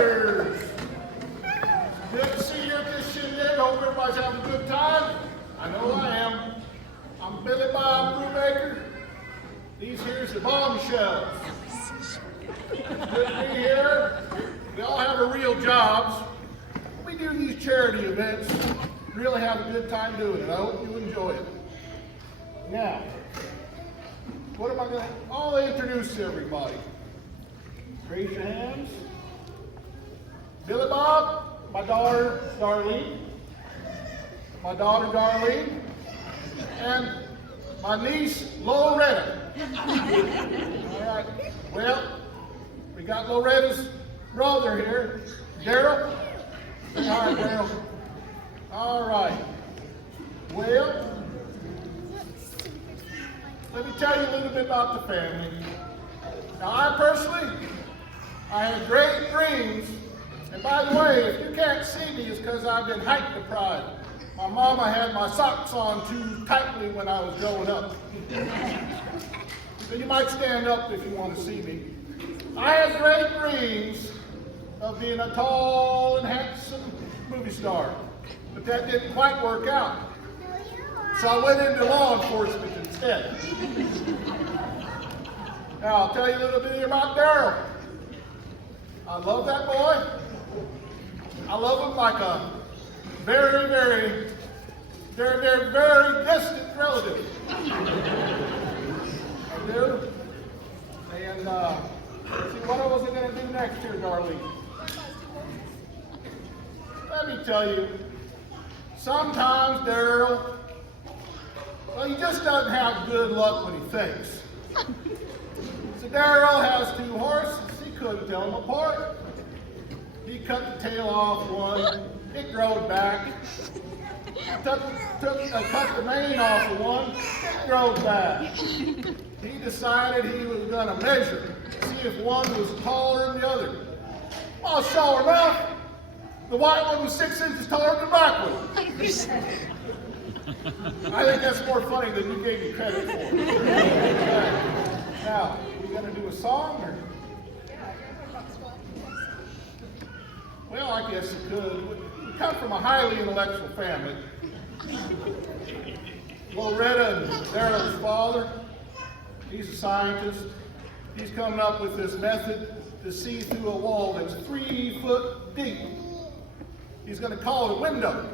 Raiders! Good to see you at this shindig. Hope everybody's having a good time. I know I am. I'm Billy Bob Brubaker. These here's the bombshells. It's good to be here. We all have our real jobs. We do these charity events. Really have a good time doing it. I hope you enjoy it. Now, what am I going to... I'll introduce everybody. Raise your hands. Billy Bob, my daughter, Darlene. My daughter, Darlene. And my niece, Loretta. All right. Well, we got Loretta's brother here, Daryl. All right, Daryl. All right. Well, let me tell you a little bit about the family. Now, I had great dreams. And by the way, if you can't see me, it's because I've been height deprived. My mama had my socks on too tightly when I was growing up. So you might stand up if you want to see me. I had great dreams of being a tall and handsome movie star, but that didn't quite work out. So I went into law enforcement instead. Now I'll tell you a little bit about Daryl. I love that boy. I love him like a very, very distant relative. I do. And let's see, what was I going to do next here, Darlene? Let me tell you, sometimes Daryl, well, he just doesn't have good luck when he thinks. So Daryl has two horses. He couldn't tell them apart. He cut the tail off one. It growed back. Cut the mane off of one. It growed back. He decided he was going to measure, see if one was taller than the other. Well, sure enough, the white one was 6 inches taller than the black one. I think that's more funny than you gave me credit for. Now, are we going to do a song? Or? Well, I guess you could. We come from a highly intellectual family. Loretta and Daryl's father, he's a scientist. He's coming up with this method to see through a wall that's 3 foot deep. He's going to call it a window.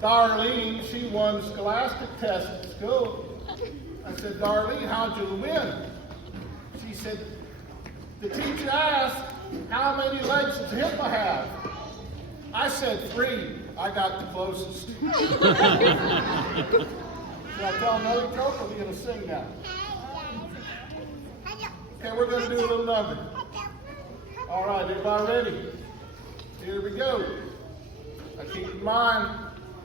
Darlene, she won the scholastic test at school. I said, Darlene, how'd you win? She said, the teacher asked how many legs does a hippo have. I said 3. I got the closest. Should I tell another joke or are we going to sing now? Okay, we're going to do a little number. All right, everybody ready? Here we go. Now keep in mind,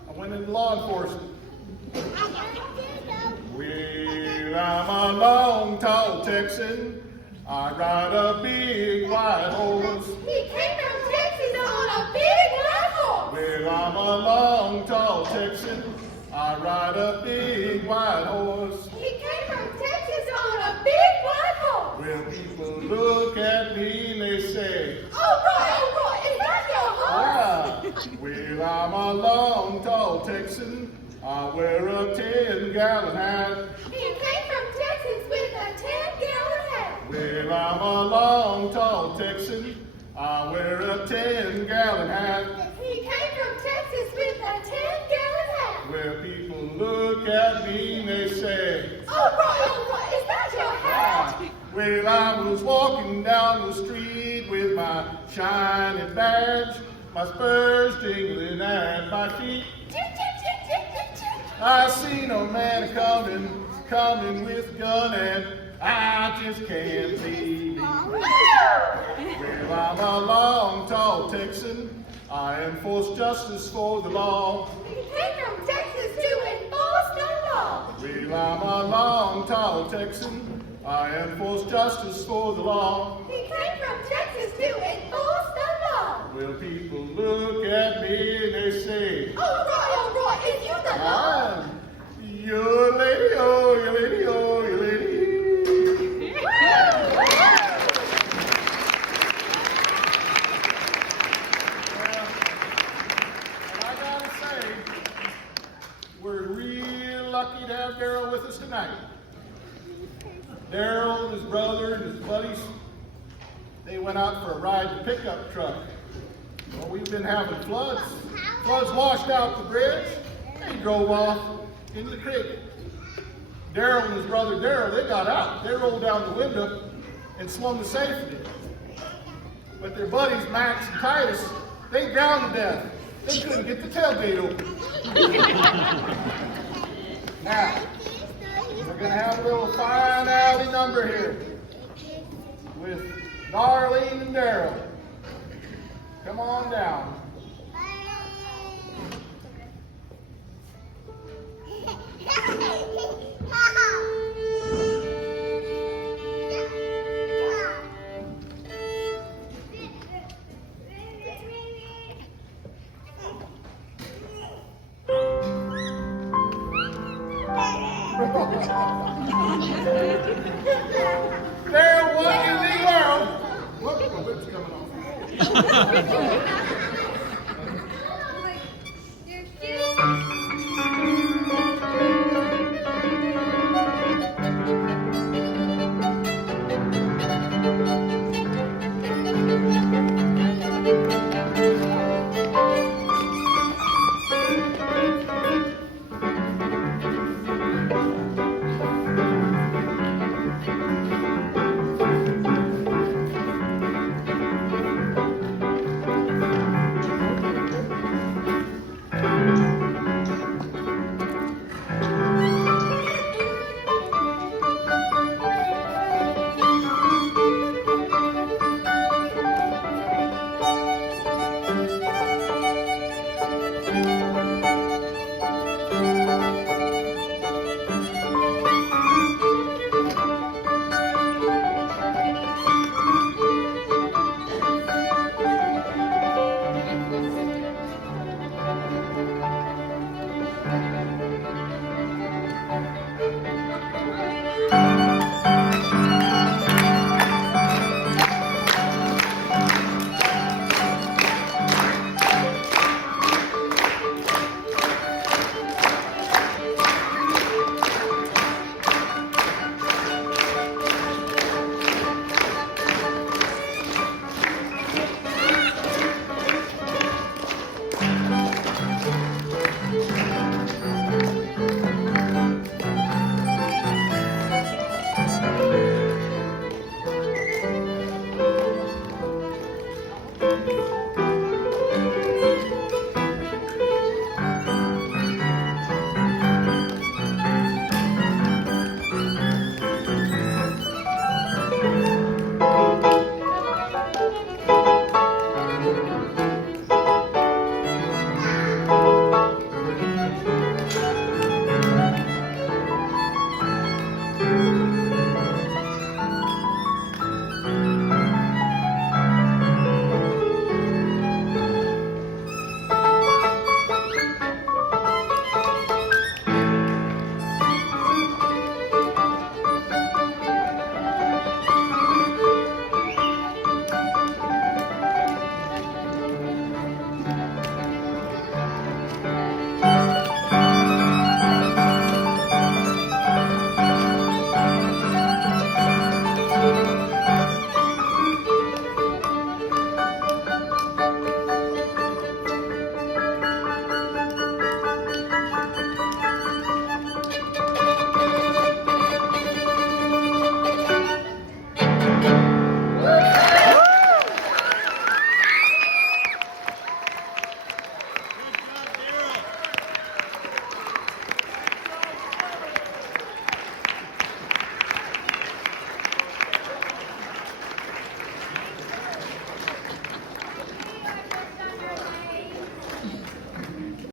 I went into law enforcement. Well, I'm a long, tall Texan. I ride a big white horse. He came from Texas on a big white horse. Well, I'm a long, tall Texan. I ride a big white horse. He came from Texas on a big white horse. Well, people look at me and they say, Oh, Roy, is that your horse? yeah. Well, I'm a long, tall Texan. I wear a 10-gallon hat. He came from Texas with a 10-gallon hat. Well, I'm a long, tall Texan. I wear a 10-gallon hat. He came from Texas with a 10-gallon hat. Where people look at me and they say, Oh, Roy, is that your hat? well, I was walking down the street with my shining badge, my spurs jingling at my feet. I seen a man coming with a gun, and I just can't see me. Well, I'm a long, tall Texan. I enforce justice for the law. He came from Texas to enforce the law. Well, I'm a long, tall Texan. I enforce justice for the law. He came from Texas to enforce the law. Well, people look at me and they say, Oh, Roy, is you the law? You're a lady, oh, you're a lady, oh, you're a lady. Daryl and his brother and his buddies, they went out for a ride in the pickup truck. Well, we've been having floods. Floods washed out the bridge. They drove off into the creek. Daryl and his brother Daryl, they got out. They rolled down the window and swung to safety. But their buddies, Max and Titus, they drowned to death. They couldn't get the tailgate open. Now, we're going to have a little finality number here with Darlene and Daryl. Come on down. Daryl, what in the world? Whoop, my whip's coming off.